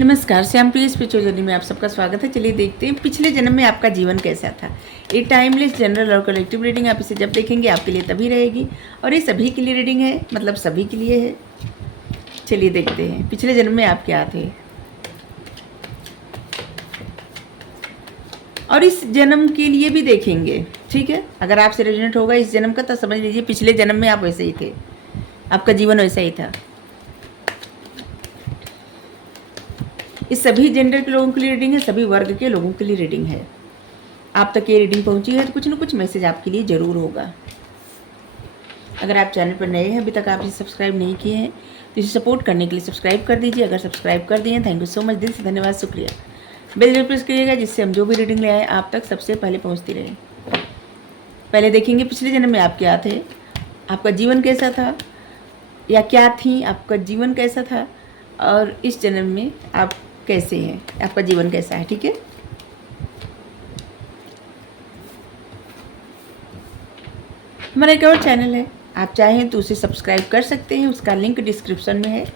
नमस्कार, श्यामप्रिय spiritual journey में आप सबका स्वागत है। चलिए देखते हैं पिछले जन्म में आपका जीवन कैसा था। ये टाइमलेस जनरल और कलेक्टिव रीडिंग, आप इसे जब देखेंगे आपके लिए तभी रहेगी और ये सभी के लिए रीडिंग है, मतलब सभी के लिए है। चलिए देखते हैं पिछले जन्म में आप क्या थे और इस जन्म के लिए भी देखेंगे। ठीक है, अगर आपसे रेजोनेट होगा इस जन्म का तो समझ लीजिए पिछले जन्म में आप वैसे ही थे, आपका जीवन वैसा ही था। इस सभी जेंडर के लोगों के लिए रीडिंग है, सभी वर्ग के लोगों के लिए रीडिंग है। आप तक ये रीडिंग पहुंची है तो कुछ ना कुछ मैसेज आपके लिए ज़रूर होगा। अगर आप चैनल पर नए हैं, अभी तक आप इसे सब्सक्राइब नहीं किए हैं तो इसे सपोर्ट करने के लिए सब्सक्राइब कर दीजिए। अगर सब्सक्राइब कर दिए हैं, थैंक यू सो मच, दिल से धन्यवाद, शुक्रिया। बेल जरूर प्रेस करिएगा जिससे हम जो भी रीडिंग ले आए आप तक सबसे पहले पहुँचती रहे। पहले देखेंगे पिछले जन्म में आप क्या थे, आपका जीवन कैसा था या क्या थी, आपका जीवन कैसा था और इस जन्म में आप कैसे हैं, आपका जीवन कैसा है। ठीक है, हमारा एक और चैनल है, आप चाहें तो उसे सब्सक्राइब कर सकते हैं, उसका लिंक डिस्क्रिप्शन में है।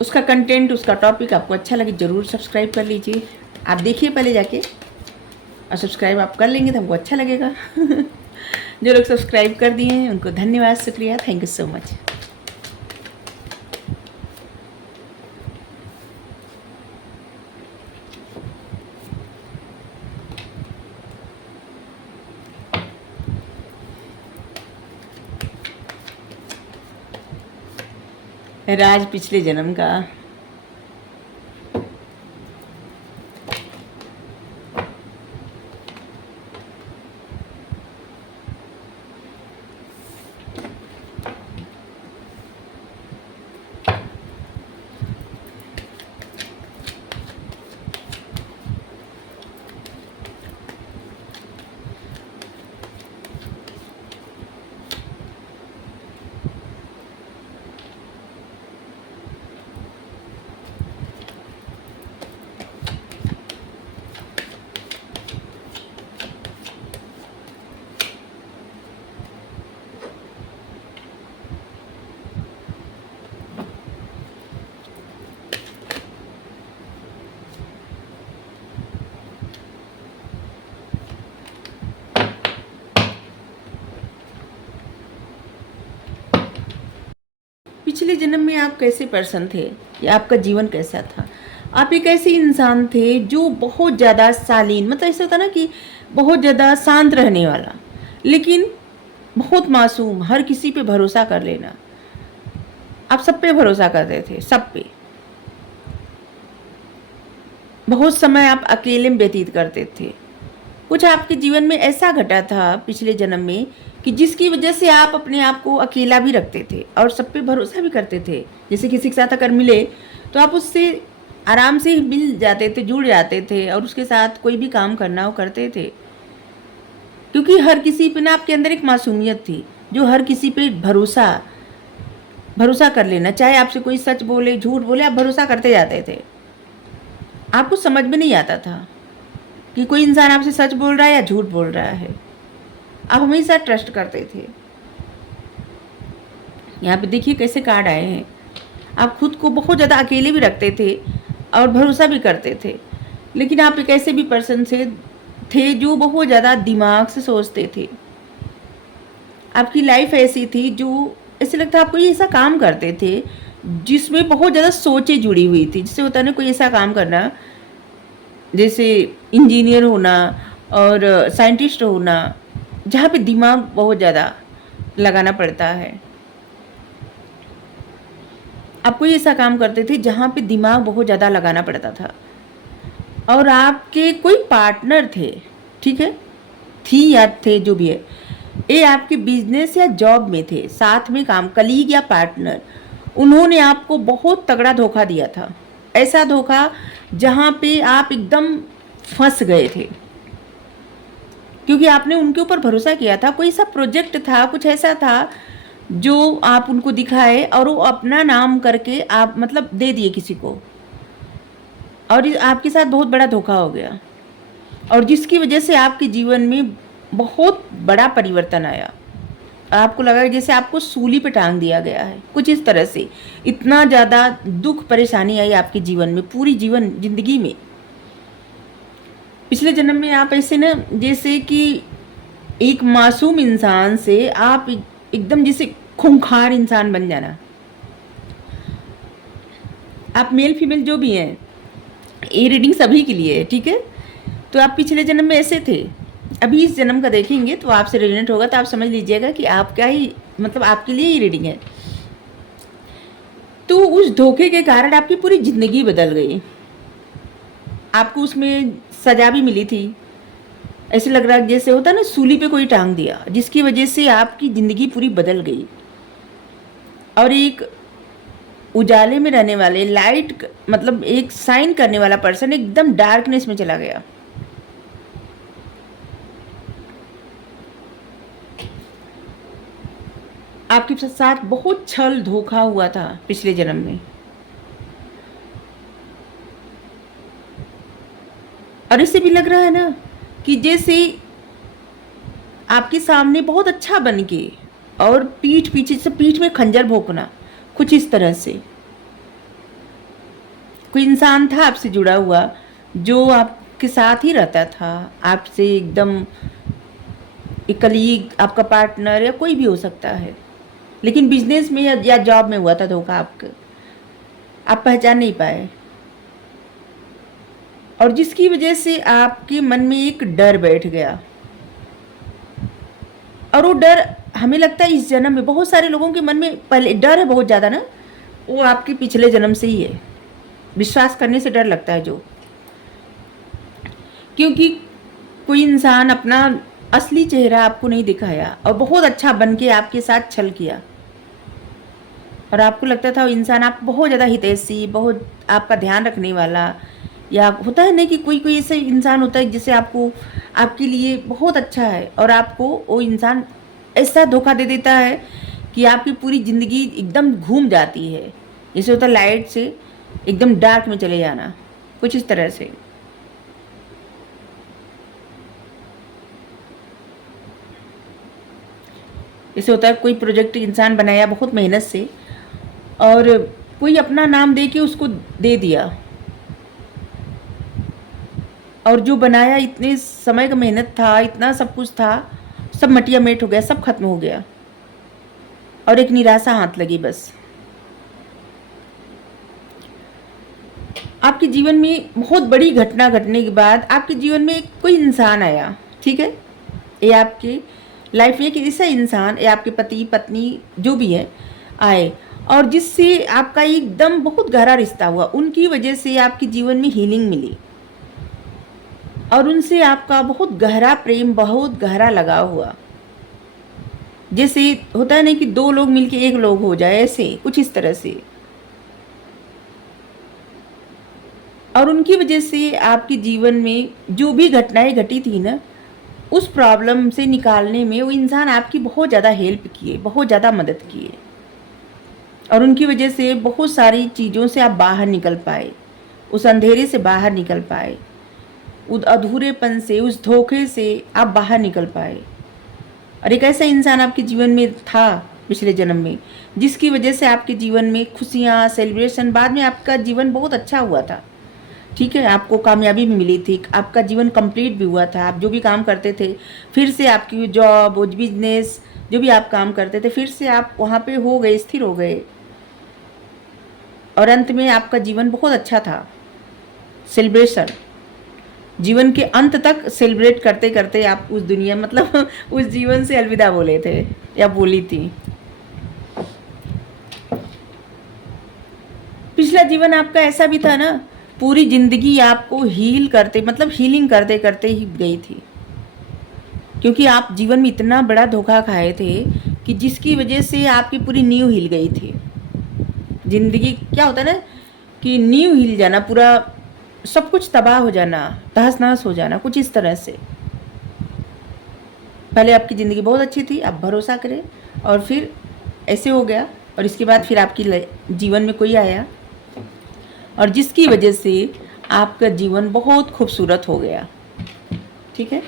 उसका कंटेंट, उसका टॉपिक आपको अच्छा लगे ज़रूर सब्सक्राइब कर लीजिए। आप देखिए पहले जाके और सब्सक्राइब आप कर लेंगे तो हमको अच्छा लगेगा। जो लोग सब्सक्राइब कर दिए हैं उनको धन्यवाद, शुक्रिया, थैंक यू सो मच। राज पिछले जन्म का। पिछले जन्म में आप कैसे पर्सन थे या आपका जीवन कैसा था। आप एक ऐसे इंसान थे जो बहुत ज़्यादा शालीन, मतलब ऐसा होता ना कि बहुत ज़्यादा शांत रहने वाला, लेकिन बहुत मासूम, हर किसी पे भरोसा कर लेना। आप सब पे भरोसा करते थे, सब पे। बहुत समय आप अकेले में व्यतीत करते थे। कुछ आपके जीवन में ऐसा घटा था पिछले जन्म में कि जिसकी वजह से आप अपने आप को अकेला भी रखते थे और सब पे भरोसा भी करते थे। जैसे किसी के साथ अगर मिले तो आप उससे आराम से मिल जाते थे, जुड़ जाते थे और उसके साथ कोई भी काम करना हो करते थे, क्योंकि हर किसी पे ना आपके अंदर एक मासूमियत थी जो हर किसी पे भरोसा कर लेना। चाहे आपसे कोई सच बोले झूठ बोले, आप भरोसा करते जाते थे। आपको समझ में नहीं आता था कि कोई इंसान आपसे सच बोल रहा है या झूठ बोल रहा है। आप हमेशा ट्रस्ट करते थे। यहाँ पे देखिए कैसे कार्ड आए हैं। आप खुद को बहुत ज़्यादा अकेले भी रखते थे और भरोसा भी करते थे, लेकिन आप एक ऐसे भी पर्सन से थे जो बहुत ज़्यादा दिमाग से सोचते थे। आपकी लाइफ ऐसी थी जो ऐसे लगता है आप कोई ऐसा काम करते थे जिसमें बहुत ज़्यादा सोचें जुड़ी हुई थी। जिससे होता है ना कोई ऐसा काम करना, जैसे इंजीनियर होना और साइंटिस्ट होना, जहाँ पे दिमाग बहुत ज़्यादा लगाना पड़ता है। आप कोई ऐसा काम करते थे जहाँ पे दिमाग बहुत ज़्यादा लगाना पड़ता था और आपके कोई पार्टनर थे, ठीक है, थी या थे जो भी है, ये आपके बिजनेस या जॉब में थे, साथ में काम, कलीग या पार्टनर। उन्होंने आपको बहुत तगड़ा धोखा दिया था। ऐसा धोखा जहाँ पे आप एकदम फंस गए थे, क्योंकि आपने उनके ऊपर भरोसा किया था। कोई सा प्रोजेक्ट था, कुछ ऐसा था जो आप उनको दिखाए और वो अपना नाम करके आप मतलब दे दिए किसी को, और आपके साथ बहुत बड़ा धोखा हो गया और जिसकी वजह से आपके जीवन में बहुत बड़ा परिवर्तन आया। आपको लगा जैसे आपको सूली पे टांग दिया गया है, कुछ इस तरह से। इतना ज़्यादा दुख परेशानी आई आपके जीवन में, पूरी जीवन जिंदगी में। पिछले जन्म में आप ऐसे ना, जैसे कि एक मासूम इंसान से आप एकदम जैसे खूंखार इंसान बन जाना। आप मेल फीमेल जो भी हैं, ये रीडिंग सभी के लिए है, ठीक है। तो आप पिछले जन्म में ऐसे थे, अभी इस जन्म का देखेंगे तो आपसे रिलेट होगा, तो आप समझ लीजिएगा कि आपका ही मतलब आपके लिए ही रीडिंग है। तो उस धोखे के कारण आपकी पूरी जिंदगी बदल गई। आपको उसमें सजा भी मिली थी। ऐसे लग रहा जैसे होता ना सूली पे कोई टांग दिया, जिसकी वजह से आपकी ज़िंदगी पूरी बदल गई। और एक उजाले में रहने वाले, लाइट मतलब एक साइन करने वाला पर्सन एकदम डार्कनेस में चला गया। आपके साथ बहुत छल धोखा हुआ था पिछले जन्म में। और इससे भी लग रहा है ना कि जैसे आपके सामने बहुत अच्छा बन के और पीठ पीछे से पीठ में खंजर भोंकना, कुछ इस तरह से। कोई इंसान था आपसे जुड़ा हुआ जो आपके साथ ही रहता था, आपसे एकदम एक कलीग, आपका पार्टनर या कोई भी हो सकता है, लेकिन बिजनेस में या जॉब में हुआ था धोखा आपका, आप पहचान नहीं पाए। और जिसकी वजह से आपके मन में एक डर बैठ गया। और वो डर हमें लगता है इस जन्म में बहुत सारे लोगों के मन में पहले डर है बहुत ज़्यादा ना, वो आपके पिछले जन्म से ही है। विश्वास करने से डर लगता है जो, क्योंकि कोई इंसान अपना असली चेहरा आपको नहीं दिखाया और बहुत अच्छा बन के आपके साथ छल किया। और आपको लगता था वो इंसान आप बहुत ज़्यादा हितैषी, बहुत आपका ध्यान रखने वाला, या होता है ना कि कोई कोई ऐसा इंसान होता है जिसे आपको आपके लिए बहुत अच्छा है, और आपको वो इंसान ऐसा धोखा दे देता है कि आपकी पूरी ज़िंदगी एकदम घूम जाती है। जैसे होता है लाइट से एकदम डार्क में चले जाना, कुछ इस तरह से। जैसे होता है कोई प्रोजेक्ट इंसान बनाया बहुत मेहनत से, और कोई अपना नाम दे के उसको दे दिया, और जो बनाया इतने समय का मेहनत था, इतना सब कुछ था, सब मटिया मेट हो गया, सब खत्म हो गया, और एक निराशा हाथ लगी बस। आपके जीवन में बहुत बड़ी घटना घटने के बाद आपके जीवन में कोई इंसान आया, ठीक है। ये आपके लाइफ में एक ऐसा इंसान, या आपके पति पत्नी जो भी है आए, और जिससे आपका एकदम बहुत गहरा रिश्ता हुआ। उनकी वजह से आपके जीवन में हीलिंग मिली, और उनसे आपका बहुत गहरा प्रेम, बहुत गहरा लगाव हुआ। जैसे होता है ना कि दो लोग मिलके एक लोग हो जाए, ऐसे कुछ इस तरह से। और उनकी वजह से आपके जीवन में जो भी घटनाएं घटी थी ना, उस प्रॉब्लम से निकालने में वो इंसान आपकी बहुत ज़्यादा हेल्प किए, बहुत ज़्यादा मदद किए, और उनकी वजह से बहुत सारी चीज़ों से आप बाहर निकल पाए, उस अंधेरे से बाहर निकल पाए, उस अधूरेपन से, उस धोखे से आप बाहर निकल पाए। और एक ऐसा इंसान आपके जीवन में था पिछले जन्म में, जिसकी वजह से आपके जीवन में खुशियाँ, सेलिब्रेशन, बाद में आपका जीवन बहुत अच्छा हुआ था, ठीक है। आपको कामयाबी भी मिली थी, आपका जीवन कंप्लीट भी हुआ था। आप जो भी काम करते थे, फिर से आपकी जॉब, बिजनेस, जो भी आप काम करते थे, फिर से आप वहाँ पे हो गए, स्थिर हो गए, और अंत में आपका जीवन बहुत अच्छा था। सेलिब्रेशन, जीवन के अंत तक सेलिब्रेट करते करते आप उस दुनिया, मतलब उस जीवन से अलविदा बोले थे या बोली थी। पिछला जीवन आपका ऐसा भी था ना, पूरी जिंदगी आपको हील करते, मतलब हीलिंग करते करते ही गई थी, क्योंकि आप जीवन में इतना बड़ा धोखा खाए थे कि जिसकी वजह से आपकी पूरी नींव हिल गई थी। जिंदगी क्या होता है ना कि नींव हिल जाना, पूरा सब कुछ तबाह हो जाना, तहस नहस हो जाना, कुछ इस तरह से। पहले आपकी ज़िंदगी बहुत अच्छी थी, आप भरोसा करें, और फिर ऐसे हो गया। और इसके बाद फिर आपकी जीवन में कोई आया, और जिसकी वजह से आपका जीवन बहुत खूबसूरत हो गया, ठीक है।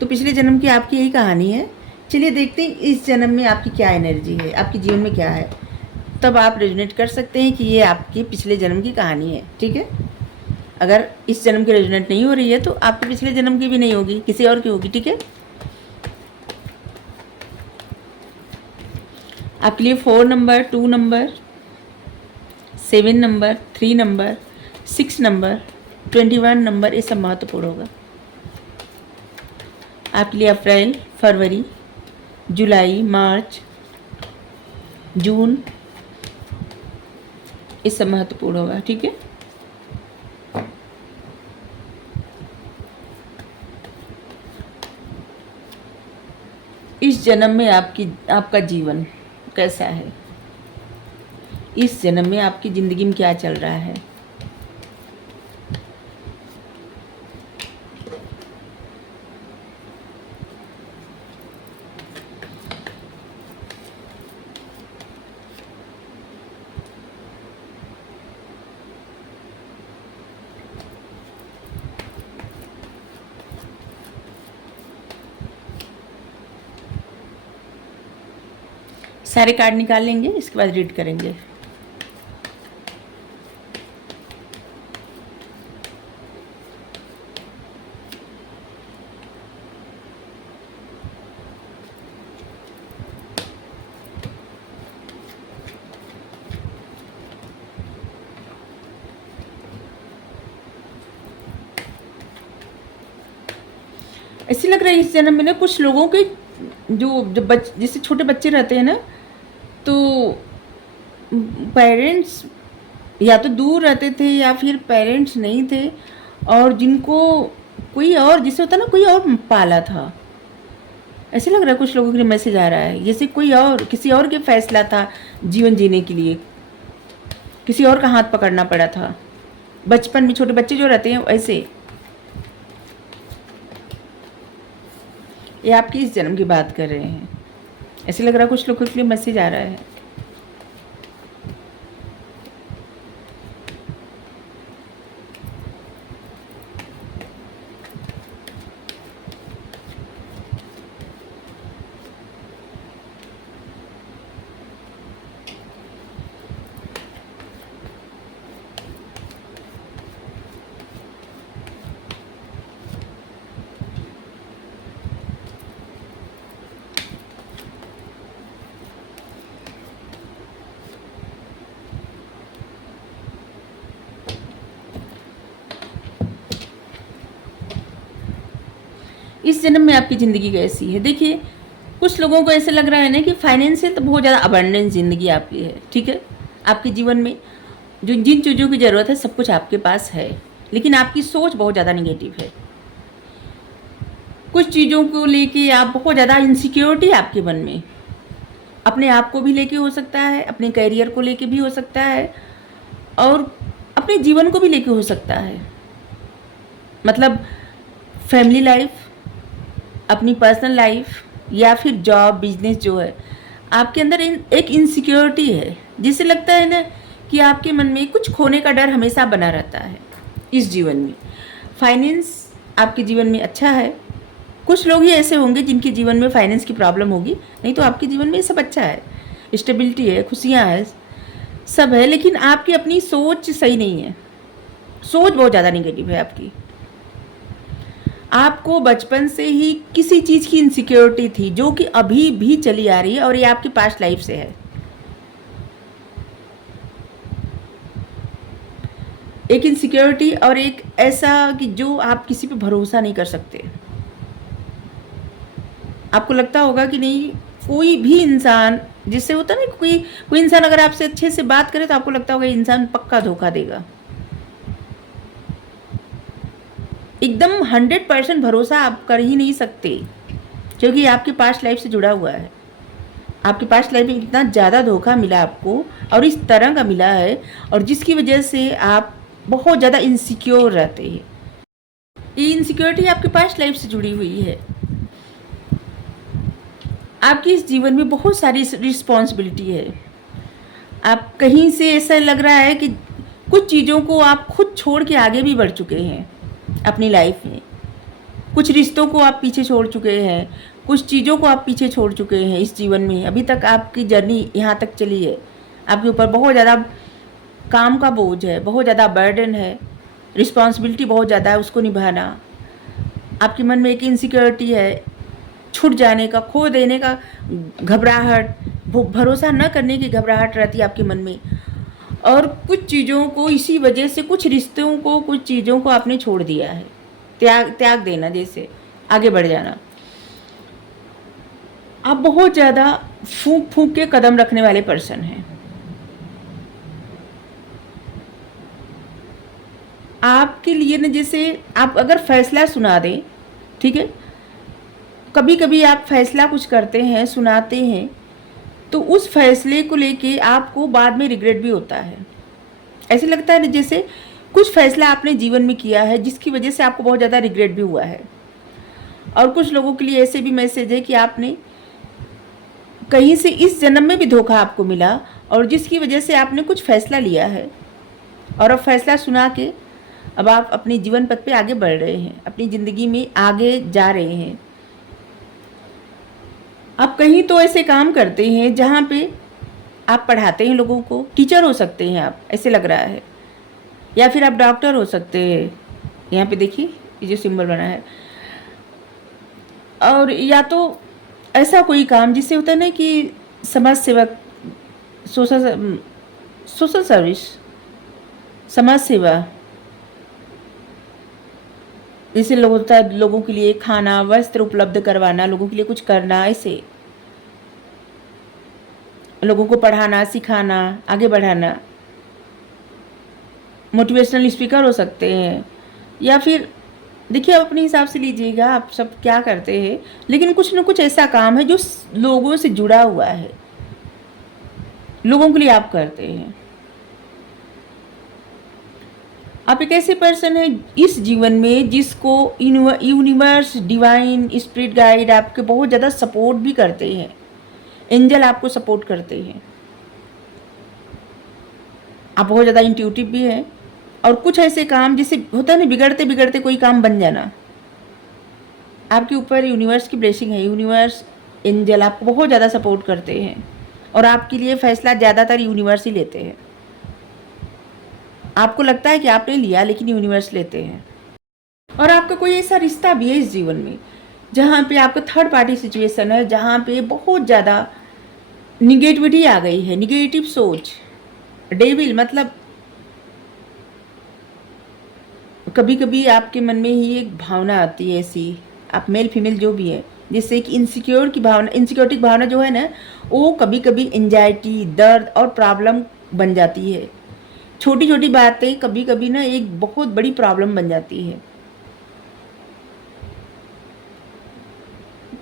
तो पिछले जन्म की आपकी यही कहानी है चलिए देखते हैं इस जन्म में आपकी क्या एनर्जी है, आपके जीवन में क्या है, तब आप रेजोनेट कर सकते हैं कि ये आपके पिछले जन्म की कहानी है। ठीक है, अगर इस जन्म की रेजोनेट नहीं हो रही है तो आपके पिछले जन्म की भी नहीं होगी, किसी और की होगी। ठीक है, आपके लिए 4 number, 2 number, 7 number, 3 number, 6 number, 21 number, ये सब महत्वपूर्ण होगा आपके लिए। अप्रैल, फरवरी, जुलाई, मार्च, जून, ये सब महत्वपूर्ण होगा। ठीक है, इस जन्म में आपका जीवन कैसा है, इस जन्म में आपकी ज़िंदगी में क्या चल रहा है। सारे कार्ड निकाल लेंगे, इसके बाद रीड करेंगे। ऐसे लग रहा है इस जन्म में ना कुछ लोगों के जो जैसे छोटे बच्चे रहते हैं ना, तो पेरेंट्स या तो दूर रहते थे या फिर पेरेंट्स नहीं थे, और जिनको कोई और, जिसे होता ना कोई और पाला था। ऐसे लग रहा है कुछ लोगों के लिए मैसेज आ रहा है, जैसे कोई और, किसी और के फैसला था जीवन जीने के लिए, किसी और का हाथ पकड़ना पड़ा था। बचपन में छोटे बच्चे जो रहते हैं ऐसे, ये आपकी इस जन्म की बात कर रहे हैं। ऐसे लग रहा है कुछ लोगों के लिए मैसेज आ रहा है। इस जन्म में आपकी ज़िंदगी कैसी है। देखिए कुछ लोगों को ऐसे लग रहा है ना कि फाइनेंशियल तो बहुत ज़्यादा अबंडेंस ज़िंदगी आपकी है। ठीक है, आपके जीवन में जो जिन चीज़ों की ज़रूरत है सब कुछ आपके पास है, लेकिन आपकी सोच बहुत ज़्यादा निगेटिव है। कुछ चीज़ों को लेके आप बहुत ज़्यादा इनसिक्योरिटी आपके मन में, अपने आप को भी लेके हो सकता है, अपने करियर को लेके भी हो सकता है, और अपने जीवन को भी लेके हो सकता है। मतलब फैमिली लाइफ, अपनी पर्सनल लाइफ, या फिर जॉब, बिजनेस जो है आपके अंदर एक इनसिक्योरिटी है, जिससे लगता है ना कि आपके मन में कुछ खोने का डर हमेशा बना रहता है इस जीवन में। फाइनेंस आपके जीवन में अच्छा है, कुछ लोग ही ऐसे होंगे जिनके जीवन में फाइनेंस की प्रॉब्लम होगी, नहीं तो आपके जीवन में ये सब अच्छा है, स्टेबिलिटी है, खुशियाँ है, सब है। लेकिन आपकी अपनी सोच सही नहीं है, सोच बहुत ज़्यादा निगेटिव है आपकी। आपको बचपन से ही किसी चीज़ की इनसिक्योरिटी थी जो कि अभी भी चली आ रही है, और ये आपकी पास्ट लाइफ से है। एक इनसिक्योरिटी और एक ऐसा कि जो आप किसी पे भरोसा नहीं कर सकते। आपको लगता होगा कि नहीं, कोई भी इंसान, जिससे होता ना कोई इंसान अगर आपसे अच्छे से बात करे तो आपको लगता होगा ये इंसान पक्का धोखा देगा। एकदम 100% भरोसा आप कर ही नहीं सकते, क्योंकि आपके पास्ट लाइफ से जुड़ा हुआ है। आपके पास्ट लाइफ में इतना ज़्यादा धोखा मिला आपको, और इस तरह का मिला है, और जिसकी वजह से आप बहुत ज़्यादा इनसिक्योर रहते हैं। ये इनसिक्योरिटी आपके पास्ट लाइफ से जुड़ी हुई है। आपकी इस जीवन में बहुत सारी रिस्पॉन्सिबिलिटी है। आप कहीं से ऐसा लग रहा है कि कुछ चीज़ों को आप खुद छोड़ के आगे भी बढ़ चुके हैं अपनी लाइफ में। कुछ रिश्तों को आप पीछे छोड़ चुके हैं, कुछ चीज़ों को आप पीछे छोड़ चुके हैं इस जीवन में। अभी तक आपकी जर्नी यहाँ तक चली है, आपके ऊपर बहुत ज़्यादा काम का बोझ है, बहुत ज़्यादा बर्डन है, रिस्पॉन्सिबिलिटी बहुत ज़्यादा है उसको निभाना। आपके मन में एक इनसिक्योरिटी है, छूट जाने का, खो देने का घबराहट, भरोसा न करने की घबराहट रहती है आपके मन में। और कुछ चीज़ों को इसी वजह से, कुछ रिश्तों को, कुछ चीज़ों को आपने छोड़ दिया है। त्याग देना, जैसे आगे बढ़ जाना। आप बहुत ज़्यादा फूंक फूंक के कदम रखने वाले पर्सन हैं। आपके लिए न, जैसे आप अगर फैसला सुना दें, ठीक है, कभी कभी आप फैसला कुछ करते हैं, सुनाते हैं, तो उस फैसले को लेके आपको बाद में रिग्रेट भी होता है। ऐसे लगता है जैसे कुछ फैसला आपने जीवन में किया है जिसकी वजह से आपको बहुत ज़्यादा रिग्रेट भी हुआ है। और कुछ लोगों के लिए ऐसे भी मैसेज है कि आपने कहीं से इस जन्म में भी धोखा आपको मिला, और जिसकी वजह से आपने कुछ फैसला लिया है और अब फैसला सुना के अब आप अपने जीवन पथ पे आगे बढ़ रहे हैं, अपनी ज़िंदगी में आगे जा रहे हैं। आप कहीं तो ऐसे काम करते हैं जहाँ पे आप पढ़ाते हैं लोगों को, टीचर हो सकते हैं आप, ऐसे लग रहा है, या फिर आप डॉक्टर हो सकते हैं। यहाँ पे देखिए ये जो सिंबल बना है। और या तो ऐसा कोई काम जिससे होता है ना कि समाज सेवक, सोशल सर्विस, समाज सेवा, जैसे लोग होता है लोगों के लिए खाना वस्त्र उपलब्ध करवाना, लोगों के लिए कुछ करना, ऐसे लोगों को पढ़ाना, सिखाना, आगे बढ़ाना। मोटिवेशनल स्पीकर हो सकते हैं, या फिर देखिए आप अपने हिसाब से लीजिएगा आप सब क्या करते हैं, लेकिन कुछ ना कुछ ऐसा काम है जो लोगों से जुड़ा हुआ है, लोगों के लिए आप करते हैं। आप एक ऐसे पर्सन हैं इस जीवन में जिसको यूनिवर्स, डिवाइन, स्पिरिट गाइड आपके बहुत ज़्यादा सपोर्ट भी करते हैं, एंजल आपको सपोर्ट करते हैं। आप बहुत ज़्यादा इंट्यूटिव भी हैं, और कुछ ऐसे काम जैसे होता है ना बिगड़ते बिगड़ते कोई काम बन जाना, आपके ऊपर यूनिवर्स की ब्लेसिंग है। यूनिवर्स, एंजल आपको बहुत ज़्यादा सपोर्ट करते हैं, और आपके लिए फैसला ज़्यादातर यूनिवर्स ही लेते हैं। आपको लगता है कि आपने लिया, लेकिन यूनिवर्स लेते हैं। और आपका कोई ऐसा रिश्ता भी है इस जीवन में जहाँ पे आपका थर्ड पार्टी सिचुएशन है, जहाँ पे बहुत ज़्यादा निगेटिविटी आ गई है, निगेटिव सोच, डेविल, मतलब कभी कभी आपके मन में ही एक भावना आती है ऐसी, आप मेल फीमेल जो भी है, जिससे एक इनसिक्योरिटी की भावना जो है ना, वो कभी कभी एंजाइटी, दर्द और प्रॉब्लम बन जाती है। छोटी छोटी बातें कभी कभी ना एक बहुत बड़ी प्रॉब्लम बन जाती है।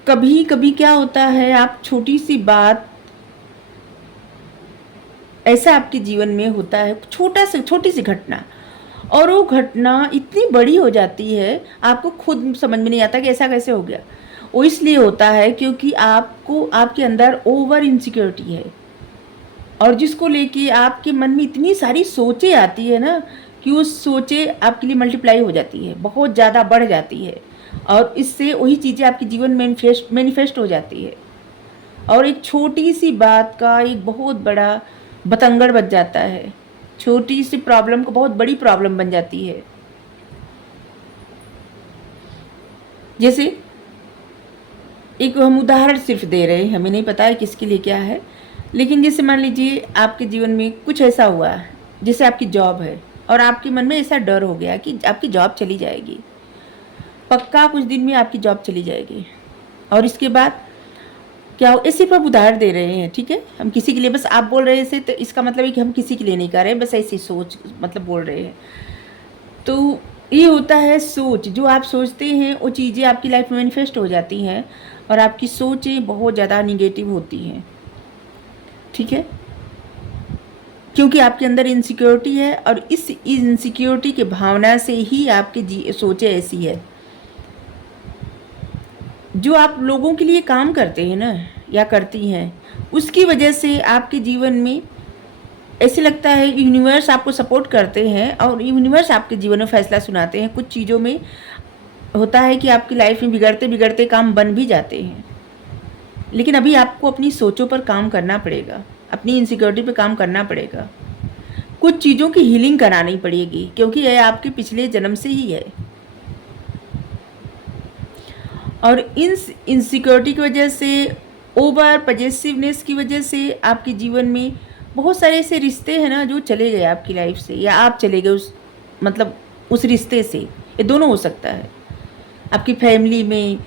कभी कभी क्या होता है, आप छोटी सी बात, ऐसा आपके जीवन में होता है, छोटी सी घटना, और वो घटना इतनी बड़ी हो जाती है आपको खुद समझ में नहीं आता कि ऐसा कैसे हो गया। वो इसलिए होता है क्योंकि आपके अंदर ओवर इनसिक्योरिटी है, और जिसको लेके आपके मन में इतनी सारी सोचें आती है ना कि वो सोचें आपके लिए मल्टीप्लाई हो जाती है, बहुत ज़्यादा बढ़ जाती है, और इससे वही चीज़ें आपके जीवन में मैनिफेस्ट हो जाती है, और एक छोटी सी बात का एक बहुत बड़ा बतंगड़ बच जाता है। छोटी सी प्रॉब्लम को बहुत बड़ी प्रॉब्लम बन जाती है। जैसे एक हम उदाहरण सिर्फ दे रहे हैं, हमें नहीं पता है किसके लिए क्या है, लेकिन जैसे मान लीजिए आपके जीवन में कुछ ऐसा हुआ है, जैसे आपकी जॉब है, और आपके मन में ऐसा डर हो गया कि आपकी जॉब चली जाएगी, पक्का कुछ दिन में आपकी जॉब चली जाएगी। और इसके बाद क्या हो, इसी पर उदाहरण दे रहे हैं, ठीक है, हम किसी के लिए, बस आप बोल रहे थे तो इसका मतलब है कि हम किसी के लिए नहीं कर रहे, बस ऐसी सोच मतलब बोल रहे हैं। तो ये होता है सोच, जो आप सोचते हैं वो चीज़ें आपकी लाइफ में मैनिफेस्ट हो जाती हैं, और आपकी सोचें बहुत ज़्यादा निगेटिव होती हैं, ठीक है, क्योंकि आपके अंदर इनसिक्योरिटी है, और इस इनसिक्योरिटी के भावना से ही आपकी सोचें ऐसी है। जो आप लोगों के लिए काम करते हैं ना, या करती हैं, उसकी वजह से आपके जीवन में ऐसे लगता है यूनिवर्स आपको सपोर्ट करते हैं, और यूनिवर्स आपके जीवन में फैसला सुनाते हैं कुछ चीज़ों में। होता है कि आपकी लाइफ में बिगड़ते बिगड़ते काम बन भी जाते हैं, लेकिन अभी आपको अपनी सोचों पर काम करना पड़ेगा, अपनी इनसिक्योरिटी पे काम करना पड़ेगा, कुछ चीज़ों की हीलिंग करानी पड़ेगी, क्योंकि यह आपके पिछले जन्म से ही है। और इन इनसिक्योरिटी की वजह से, ओवर पॉजेसिवनेस की वजह से आपके जीवन में बहुत सारे ऐसे रिश्ते हैं ना जो चले गए आपकी लाइफ से, या आप चले गए उस मतलब उस रिश्ते से। ये दोनों हो सकता है, आपकी फैमिली में,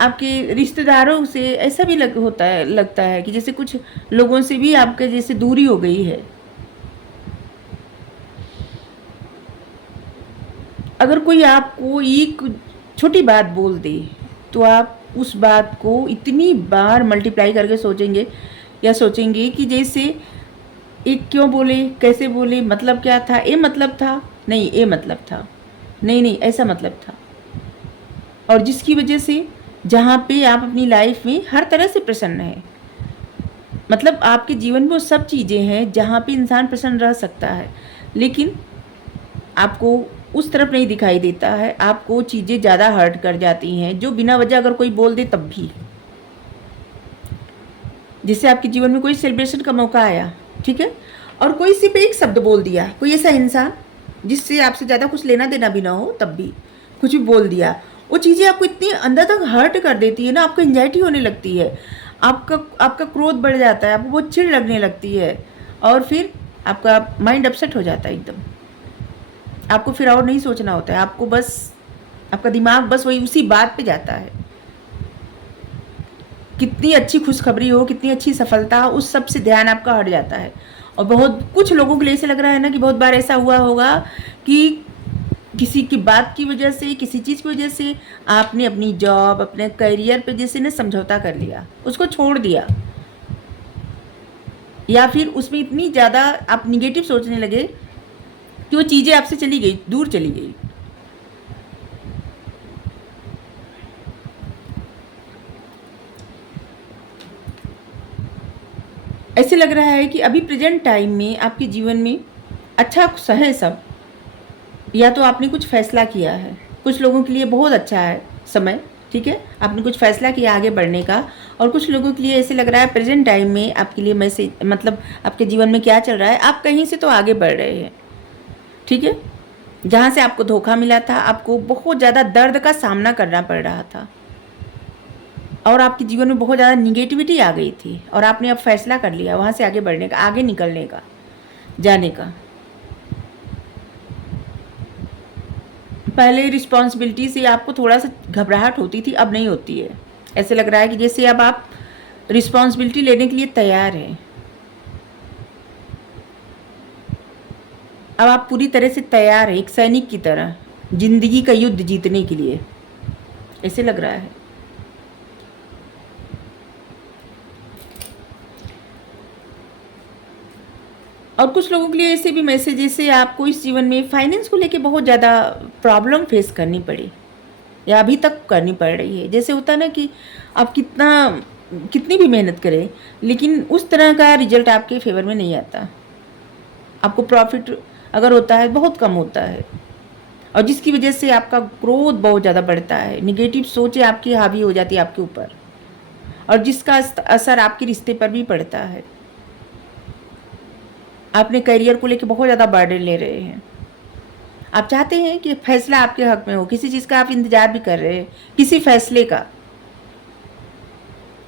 आपके रिश्तेदारों से ऐसा भी लगता है कि जैसे कुछ लोगों से भी आपके जैसे दूरी हो गई है। अगर कोई आपको एक छोटी बात बोल दे तो आप उस बात को इतनी बार मल्टीप्लाई करके सोचेंगे, या सोचेंगे कि जैसे एक क्यों बोले, कैसे बोले, मतलब क्या था, ये मतलब था, नहीं ये मतलब था, नहीं नहीं ऐसा मतलब था। और जिसकी वजह से जहाँ पे आप अपनी लाइफ में हर तरह से प्रसन्न हैं, मतलब आपके जीवन में वो सब चीज़ें हैं जहाँ पे इंसान प्रसन्न रह सकता है, लेकिन आपको उस तरफ नहीं दिखाई देता है, आपको चीज़ें ज़्यादा हर्ट कर जाती हैं, जो बिना वजह अगर कोई बोल दे तब भी। जिससे आपके जीवन में कोई सेलिब्रेशन का मौका आया, ठीक है, और कोई सिर्फ एक शब्द बोल दिया, कोई ऐसा इंसान जिससे आपसे ज़्यादा कुछ लेना देना भी ना हो, तब भी कुछ भी बोल दिया, वो चीज़ें आपको इतनी अंदर तक हर्ट कर देती है ना, आपको एंजाइटी होने लगती है, आपका क्रोध बढ़ जाता है, आपको बहुत चिढ़ लगने लगती है, और फिर आपका माइंड अपसेट हो जाता है एकदम। आपको फिर और नहीं सोचना होता है, आपको बस आपका दिमाग बस वही उसी बात पे जाता है। कितनी अच्छी खुशखबरी हो, कितनी अच्छी सफलता हो, उस सब से ध्यान आपका हट जाता है। और बहुत कुछ लोगों के लिए ऐसे लग रहा है ना कि बहुत बार ऐसा हुआ होगा कि किसी की बात की वजह से, किसी चीज़ की वजह से आपने अपनी जॉब, अपने करियर पे जैसे ना समझौता कर लिया, उसको छोड़ दिया, या फिर उसमें इतनी ज़्यादा आप निगेटिव सोचने लगे कि वो चीज़ें आपसे चली गई, दूर चली गई। ऐसे लग रहा है कि अभी प्रेजेंट टाइम में आपके जीवन में अच्छा है सब, या तो आपने कुछ फैसला किया है, कुछ लोगों के लिए बहुत अच्छा है समय, ठीक है, आपने कुछ फैसला किया आगे बढ़ने का, और कुछ लोगों के लिए ऐसे लग रहा है प्रेजेंट टाइम में आपके लिए मैसेज, मतलब आपके जीवन में क्या चल रहा है, आप कहीं से तो आगे बढ़ रहे हैं, ठीक है। जहाँ से आपको धोखा मिला था, आपको बहुत ज़्यादा दर्द का सामना करना पड़ रहा था, और आपके जीवन में बहुत ज़्यादा निगेटिविटी आ गई थी, और आपने अब फैसला कर लिया वहाँ से आगे बढ़ने का, आगे निकलने का, जाने का। पहले रिस्पॉन्सिबिलिटी से आपको थोड़ा सा घबराहट होती थी, अब नहीं होती है। ऐसे लग रहा है कि जैसे अब आप रिस्पॉन्सिबिलिटी लेने के लिए तैयार हैं, अब आप पूरी तरह से तैयार हैं, एक सैनिक की तरह जिंदगी का युद्ध जीतने के लिए, ऐसे लग रहा है। और कुछ लोगों के लिए ऐसे भी मैसेज, जैसे आपको इस जीवन में फाइनेंस को लेके बहुत ज़्यादा प्रॉब्लम फेस करनी पड़ी, या अभी तक करनी पड़ रही है। जैसे होता है ना कि आप कितनी भी मेहनत करें, लेकिन उस तरह का रिजल्ट आपके फेवर में नहीं आता, आपको प्रॉफिट अगर होता है बहुत कम होता है, और जिसकी वजह से आपका क्रोध बहुत ज़्यादा बढ़ता है, निगेटिव सोचें आपकी हावी हो जाती है आपके ऊपर, और जिसका असर आपके रिश्ते पर भी पड़ता है। अपने करियर को लेकर बहुत ज़्यादा बर्डन ले रहे हैं, आप चाहते हैं कि फैसला आपके हक में हो, किसी चीज़ का आप इंतज़ार भी कर रहे हैं, किसी फैसले का,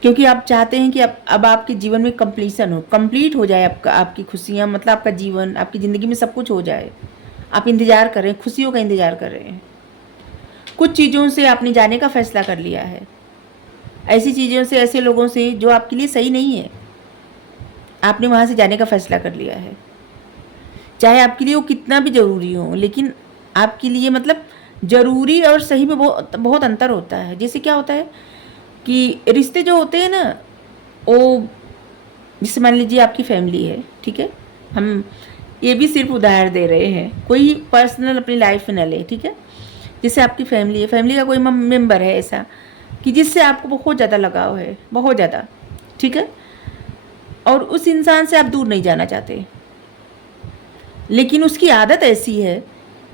क्योंकि आप चाहते हैं कि अब आपके जीवन में कंप्लीशन हो, कंप्लीट हो जाए आपकी खुशियाँ, मतलब आपका जीवन, आपकी ज़िंदगी में सब कुछ हो जाए। आप इंतज़ार कर रहे हैं, खुशियों का इंतज़ार कर रहे हैं। कुछ चीज़ों से आपने जाने का फैसला कर लिया है, ऐसी चीज़ों से, ऐसे लोगों से जो आपके लिए सही नहीं है, आपने वहाँ से जाने का फैसला कर लिया है। चाहे आपके लिए वो कितना भी ज़रूरी हो, लेकिन आपके लिए मतलब ज़रूरी और सही में बहुत बहुत अंतर होता है। जैसे क्या होता है कि रिश्ते जो होते हैं ना, वो जैसे मान लीजिए आपकी फैमिली है, ठीक है, हम ये भी सिर्फ उदाहरण दे रहे हैं, कोई पर्सनल अपनी लाइफ में न ले, ठीक है। जैसे आपकी फैमिली है, फैमिली का कोई मेंबर है ऐसा कि जिससे आपको बहुत ज़्यादा लगाव है, बहुत ज़्यादा, ठीक है, और उस इंसान से आप दूर नहीं जाना चाहते, लेकिन उसकी आदत ऐसी है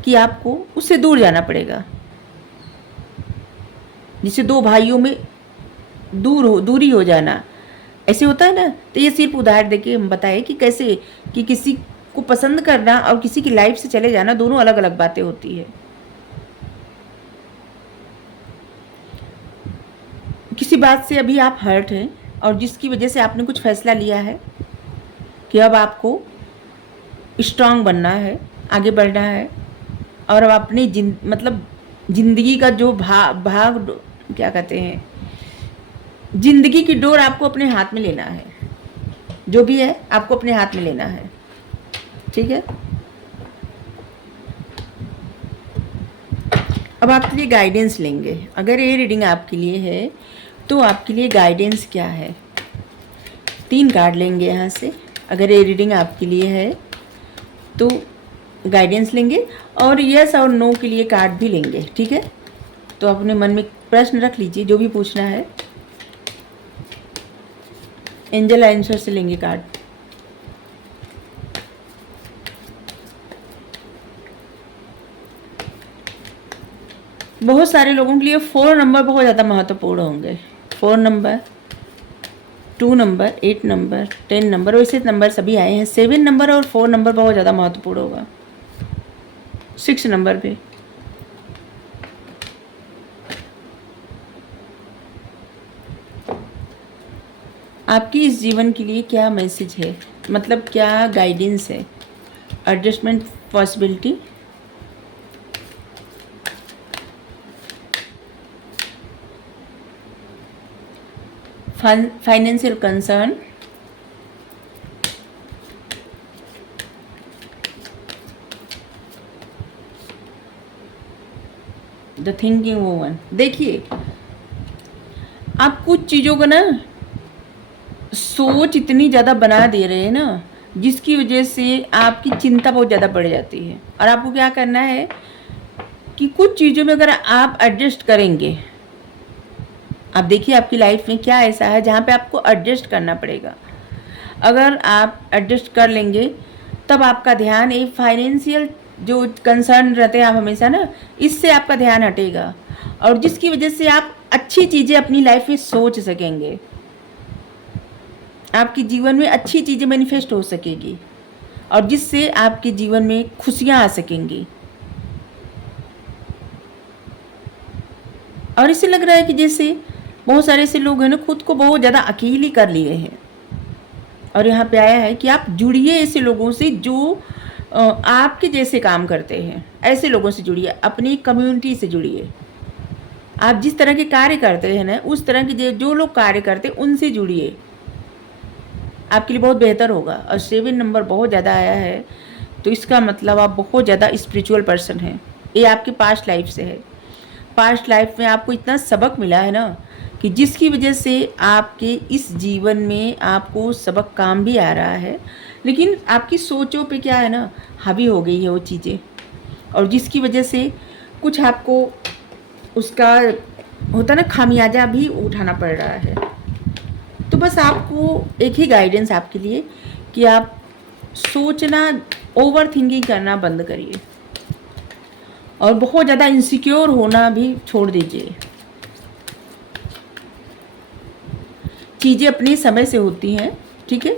कि आपको उससे दूर जाना पड़ेगा। जिससे दो भाइयों में दूरी हो जाना, ऐसे होता है ना। तो ये सिर्फ उदाहरण देके हम बताए कि कैसे कि किसी को पसंद करना और किसी की लाइफ से चले जाना दोनों अलग अलग बातें होती है। किसी बात से अभी आप हर्ट हैं और जिसकी वजह से आपने कुछ फैसला लिया है कि अब आपको स्ट्रांग बनना है, आगे बढ़ना है, और अब अपनी मतलब जिंदगी का जो भाग क्या कहते हैं, जिंदगी की डोर आपको अपने हाथ में लेना है। जो भी है आपको अपने हाथ में लेना है, ठीक है। अब आपके लिए गाइडेंस लेंगे। अगर ये रीडिंग आपके लिए है तो आपके लिए गाइडेंस क्या है, 3 कार्ड लेंगे यहाँ से। अगर ये रीडिंग आपके लिए है तो गाइडेंस लेंगे और यस और नो के लिए कार्ड भी लेंगे, ठीक है। तो अपने मन में प्रश्न रख लीजिए जो भी पूछना है। एंजल आंसर से लेंगे कार्ड। बहुत सारे लोगों के लिए 4 नंबर बहुत ज़्यादा महत्वपूर्ण होंगे। 4 नंबर, 2 नंबर, 8 नंबर, 10 नंबर, वैसे नंबर सभी आए हैं। 7 नंबर और 4 नंबर बहुत ज़्यादा महत्वपूर्ण होगा। 6 नंबर पे आपकी इस जीवन के लिए क्या मैसेज है, मतलब क्या गाइडेंस है। Adjustment possibility, financial concern, the thinking woman. देखिए आप कुछ चीज़ों को ना सोच इतनी ज़्यादा बना दे रहे हैं ना, जिसकी वजह से आपकी चिंता बहुत ज़्यादा बढ़ जाती है। और आपको क्या करना है कि कुछ चीज़ों में अगर आप एडजस्ट करेंगे, आप देखिए आपकी लाइफ में क्या ऐसा है जहाँ पे आपको एडजस्ट करना पड़ेगा। अगर आप एडजस्ट कर लेंगे तब आपका ध्यान एक फाइनेंशियल जो कंसर्न रहते हैं आप हमेशा ना, इससे आपका ध्यान हटेगा और जिसकी वजह से आप अच्छी चीज़ें अपनी लाइफ में सोच सकेंगे। आपके जीवन में अच्छी चीज़ें मैनिफेस्ट हो सकेगी और जिससे आपके जीवन में खुशियाँ आ सकेंगी। और इससे लग रहा है कि जैसे बहुत सारे ऐसे लोग हैं ना खुद को बहुत ज़्यादा अकेली कर लिए हैं। और यहाँ पे आया है कि आप जुड़िए ऐसे लोगों से जो आपके जैसे काम करते हैं, ऐसे लोगों से जुड़िए, अपनी कम्युनिटी से जुड़िए। आप जिस तरह के कार्य करते हैं ना, उस तरह के जो लोग कार्य करते हैं उनसे जुड़िए, आपके लिए बहुत बेहतर होगा। और 7 नंबर बहुत ज़्यादा आया है तो इसका मतलब आप बहुत ज़्यादा स्पिरिचुअल पर्सन हैं। ये आपके पास्ट लाइफ से है। पास्ट लाइफ में आपको इतना सबक मिला है ना कि जिसकी वजह से आपके इस जीवन में आपको सबक काम भी आ रहा है, लेकिन आपकी सोचों पे क्या है ना, हावी हो गई है वो चीज़ें, और जिसकी वजह से कुछ आपको उसका होता ना खामियाजा भी उठाना पड़ रहा है। तो बस आपको एक ही गाइडेंस आपके लिए कि आप सोचना, ओवर थिंकिंग करना बंद करिए और बहुत ज़्यादा इनसिक्योर होना भी छोड़ दीजिए। चीज़ें अपने समय से होती हैं, ठीक है।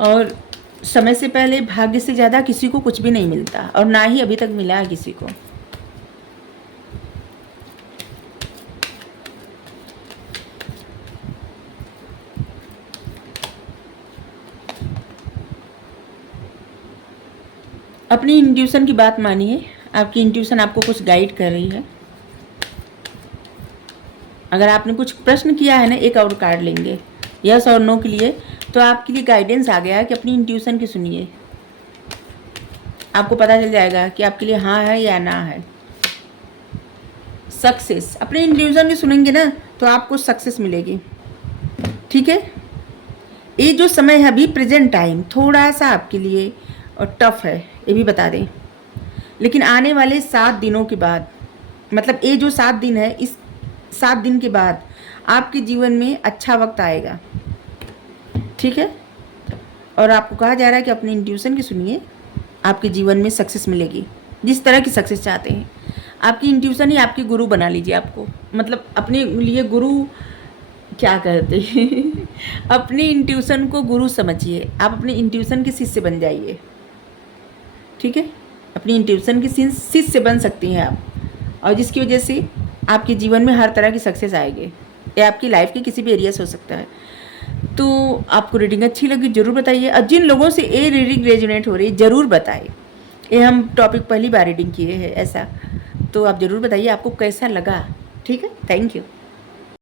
और समय से पहले भाग्य से ज़्यादा किसी को कुछ भी नहीं मिलता और ना ही अभी तक मिला है किसी को। अपनी इंट्यूशन की बात मानिए। आपकी इंट्यूशन आपको कुछ गाइड कर रही है। अगर आपने कुछ प्रश्न किया है ना, एक और कार्ड लेंगे यस और नो के लिए, तो आपके लिए गाइडेंस आ गया है कि अपनी इंट्यूशन की सुनिए। आपको पता चल जाएगा कि आपके लिए हाँ है या ना है। सक्सेस, अपने इंट्यूशन की सुनेंगे ना तो आपको सक्सेस मिलेगी, ठीक है। ये जो समय है अभी प्रेजेंट टाइम थोड़ा सा आपके लिए और टफ है, ये भी बता दें। लेकिन आने वाले 7 दिनों के बाद, मतलब ये जो 7 दिन है, इस 7 दिन के बाद आपके जीवन में अच्छा वक्त आएगा, ठीक है। और आपको कहा जा रहा है कि अपनी इंट्यूशन की सुनिए, आपके जीवन में सक्सेस मिलेगी जिस तरह की सक्सेस चाहते हैं। आपकी इंट्यूशन ही आपकी गुरु बना लीजिए आपको, मतलब अपने लिए गुरु क्या कहते हैं अपनी इंट्यूशन को गुरु समझिए, आप अपनी इंट्यूशन के शिष्य बन जाइए, ठीक है। अपनी इंट्यूशन की शिष्य बन सकती हैं आप, और जिसकी वजह से आपके जीवन में हर तरह की सक्सेस आएगी। ये आपकी लाइफ के किसी भी एरिया से हो सकता है। तो आपको रीडिंग अच्छी लगी ज़रूर बताइए, और जिन लोगों से ये रीडिंग रेजोनेट हो रही है ज़रूर बताइए। ये हम टॉपिक पहली बार रीडिंग किए हैं ऐसा, तो आप ज़रूर बताइए आपको कैसा लगा, ठीक है। Thank you.